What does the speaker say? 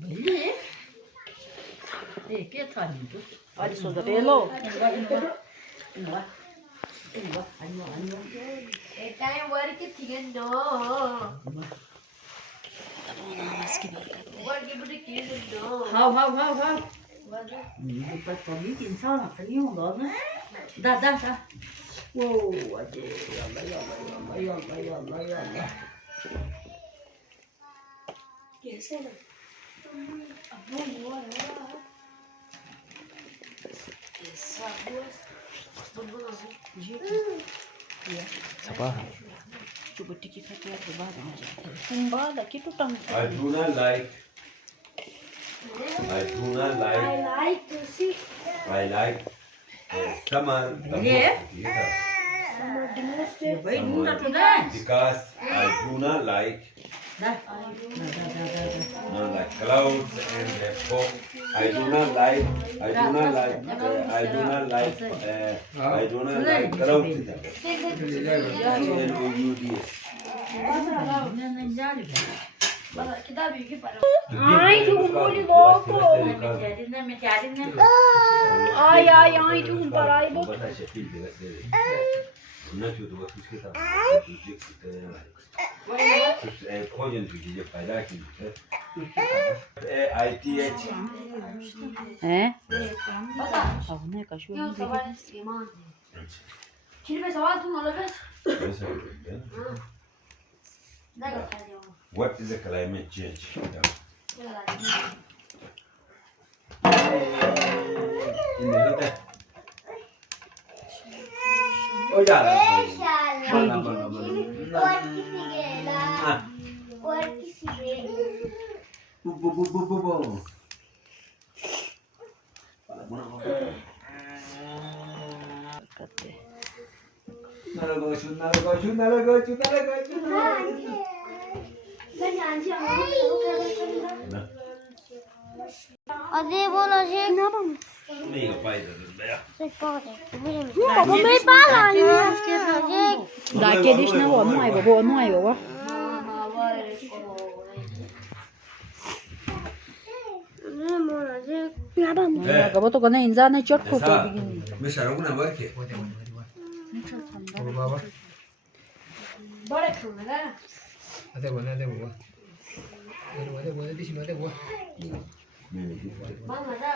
Belli. Che tanto. Hadi soda pelo. Time work chicken no. Work chicken no. How. But for me, in sound of the new one. Da. Whoa, yalla. Yes, Apa? Coba dikit saja ke bawah aja. Sumpah, dah kita tang. I do not like. I like to see. I like summer. Yeah. Summer the most. Because I do not like clouds and fog. I do not like clouds. Ai tu boleh louco. Ai tu parai bo. Aku ni kasual ni. Kiri में सवाल तुम अलग है What is the climate change? Oh ya. अरे बोलो जी ना नहीं हो पाएगाไม่ป้าหลานนี่ Dah kedish na buat nuai bawa. Kamu tu kena insan ni cot kau begini. Mesti aku nak buat ke? बड़े खाना है Ada buah. Di sini ada buah. मामा रा